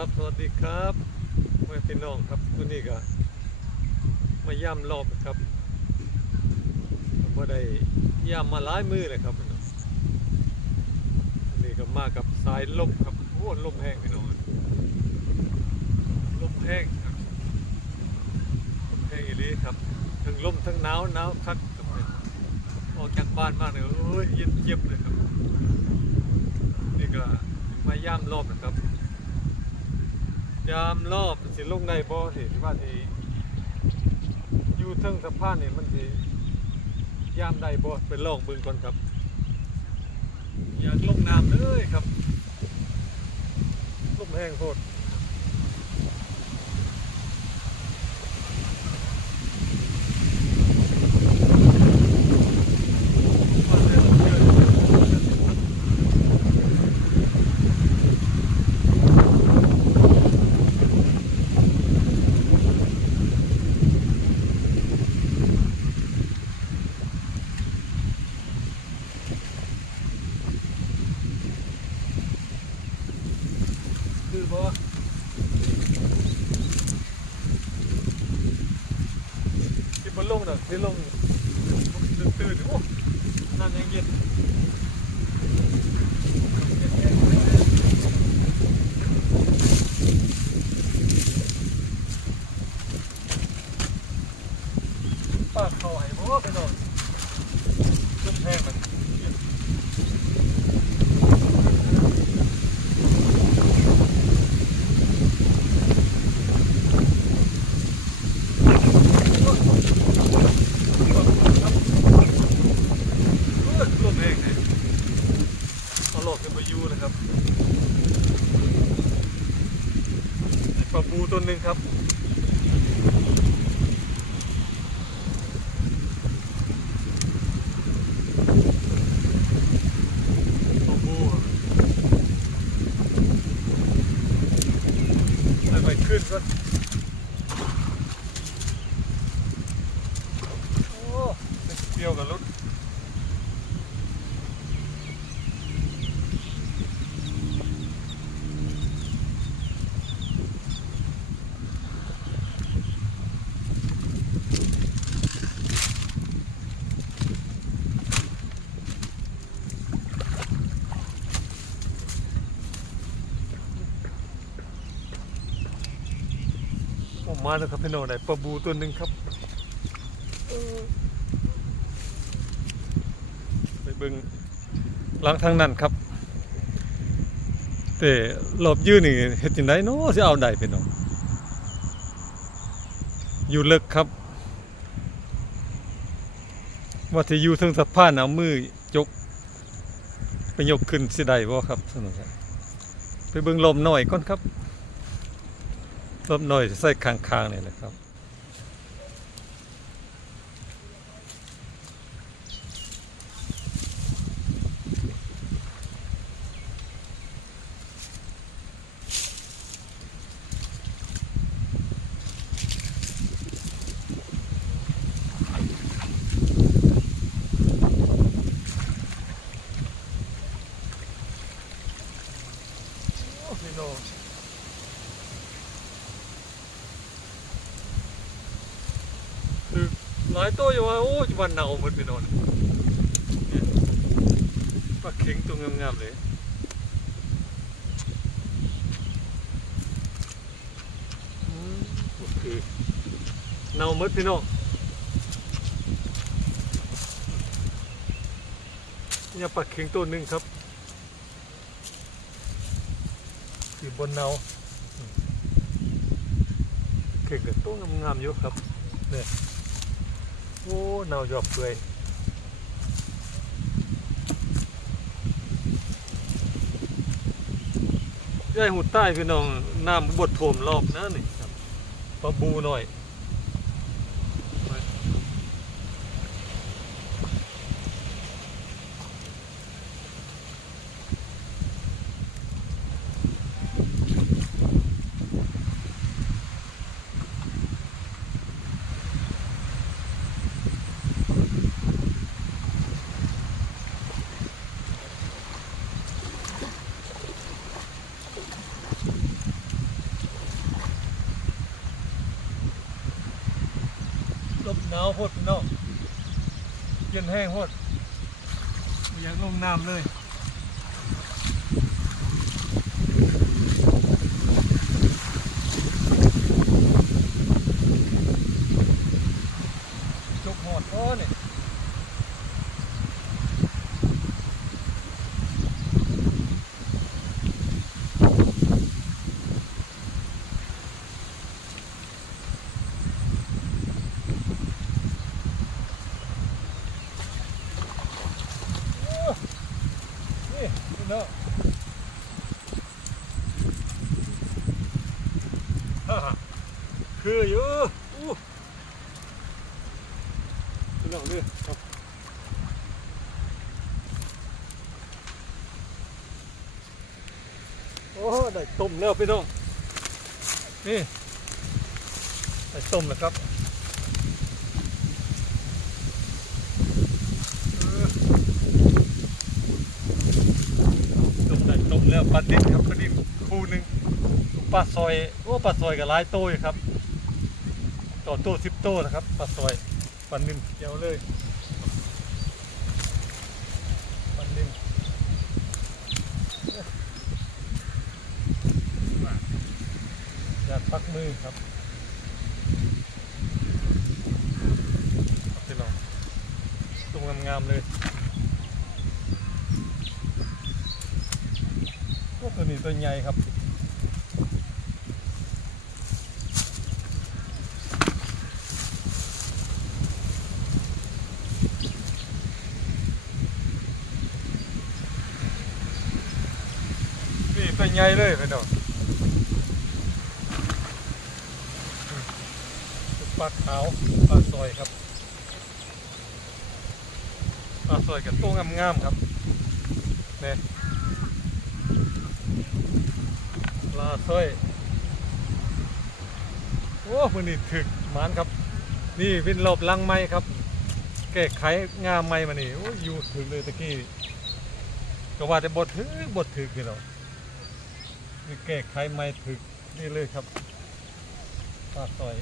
ครับสวัสดีครับแม่พี่น้องครับวันนี้ก็มาย่ำรอบนะครับผมก็ได้ย่ำมาหลายมือเลยครับพี่น้องวันนี้ก็มากับสายลมครับโอ้ลมแห้งพี่น้องลมแห้งครับลมแห้งอีหลีครับทั้งลมทั้งหนาวหนาวคักครับเนี่ยออกจากบ้านมากเลยโอ้ยเย็นเจี๊ยบเลยครับนี่ก็มาย่ำรอบนะครับ ยามรอบสิลงในบ่สิที่ว่าที่อยู่เทิงสะพานนี่มันสิยามใดบ่เปลองเบิ่งก่อนครับ อยากลงน้ำเลยครับลมแห้งโคตร คือบ่สิบ่ลงดอกสิลงตื่นๆโอ้น้ำยังเย็นปากเขาให้บ่ไปนอนลมแห้งมันเย็น ลมแห้งเลยเอาหลอกกันไปยูนะครับปลาบู ตัวหนึ่งครับปลาบูครับไปขึ้นก็โอ้เกี่ยวกับรถ ออก มาแล้วครับพี่น้องได้ปลาบูตัวหนึ่งครับไปเบิ่งหล้างทางนั้นครับ แต่รอบยืนนี่เฮ็ดจังไดเนาะสิเอาได้พี่น้องอยู่เลิกครับว่าที่อยู่เทึงสะพานเอามือยกไปยกขึ้นสิได้บ่ครับสนุกครับไปเบิ่งลมหน่อยก่อนครับ ลบหน่อยใส่คางๆนี่แหละครับ โอ้พี่น้อง คือ หลายตัวอยู่ว่าโอ้ยวันเนาหมดไปนอนปลาเข็งตัวงามๆเลยอืมก็คือเนาหมดพี่น้องเนี่ยปลาเข็งตัวหนึ่งครับคือบนเนาอืมเข็งกับตัวงามๆอยู่ครับเนี่ย โอ้เนาหยอบเลยยายหูใต้พี่น้องน้ำบดท่วมรอบนะนี่ครับปลาบูหน่อย ลมหนาวโพดพี่น้องเย็นแห้งโพดบ่อยากลงน้ำเลยจุกหอดพ่อเนี่ยโอ้ นี่พี่น้องฮ่าฮ่าคืออยู่อู้พี่น้องนี่ครับโอ้ได้ต้มแล้วพี่น้องนี่ได้ต้มแล้วครับเออ ต้มได้ต้มแล้วปลาดิ้นครับปลาดิ้นคู่หนึ่งปลาซอยโอ้ปลาซอยกับหลายโตอยู่ครับต่อโตสิบโตนะครับปลาซอยปันนิ่มเกี่ยวเลยปันนิ่มอยากปักมือครับเอาไปลองตุ้มงามๆเลยโอ้ ตัวนี้ตัวใหญ่ครับนี่ตัวใหญ่เลยพี่น้องปลาขาวปลาซอยครับปลาซอยกับตัวงามๆครับเนี่ยป ลาซอยโอ้มันนี่ถึกมันครับ นี่วินรอบลังไม้ครับ แก้ไขงามไม้มานี่โอ้ยอยู่ถึงเลยตะกี้ก็ว่าแต่บดถึกบดถึกนี่หรอนี่แก้ไขไม่ถึกนี่เลยครับปลาซอย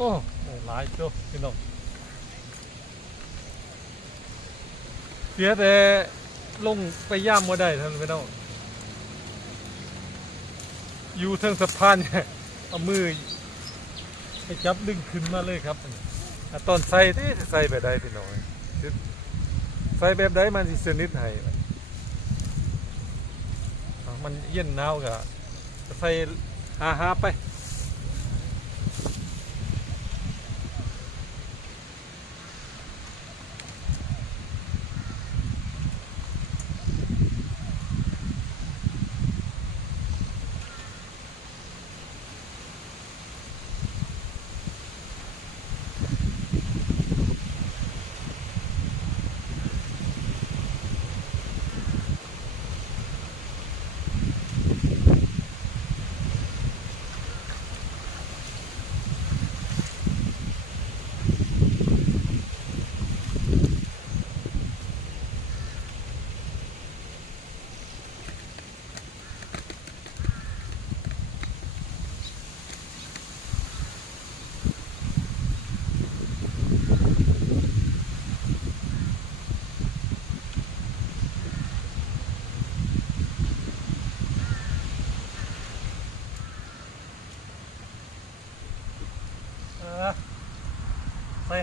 อ้ได้หลายตัวพี่น้องเสียแต่ลงไปย่ามมาได้ท่านพี่น้องอยู่เทิงสะพานเนี่ยเอามือไปจับดึงขึ้นมาเลยครับตอนใส่ที่ใส่แบบใดพี่น้อยใส่แบบใดมันสิสนิทให้มันอะมันเย็นหนาวกะใส่หาหาไป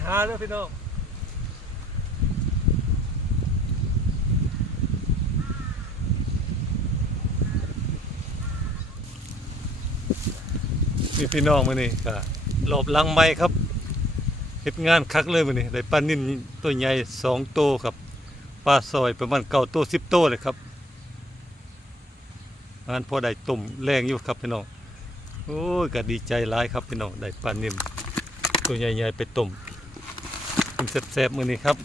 หาเด้อพี่น้องนี่พี่น้องมานี่ก็หลบลังไม้ครับเฮ็ดงานคักเลยมานี่ได้ปลานิ่นตัวใหญ่สองโตครับปลาซอยประมาณเก้าโตสิบโตเลยครับงานพอได้ต้มแรงอยู่ครับพี่น้องโอ้ยก็ดีใจหลายครับพี่น้องได้ปลานิ่มตัวใหญ่ๆไปต้ม กินแซ่บๆมือนี้ครับ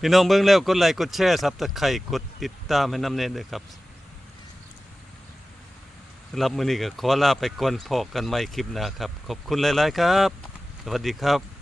พี่น้องเบิ่งแล้วกดไลค์กดแชร์ซับตะไคร่กดติดตามให้น้ำเน่ด้วยครับสำหรับมือนี้ก็ขอลาไปก่อนพอกันใหม่คลิปหน้าครับ ขอบคุณหลาย ๆ ครับ สวัสดีครับ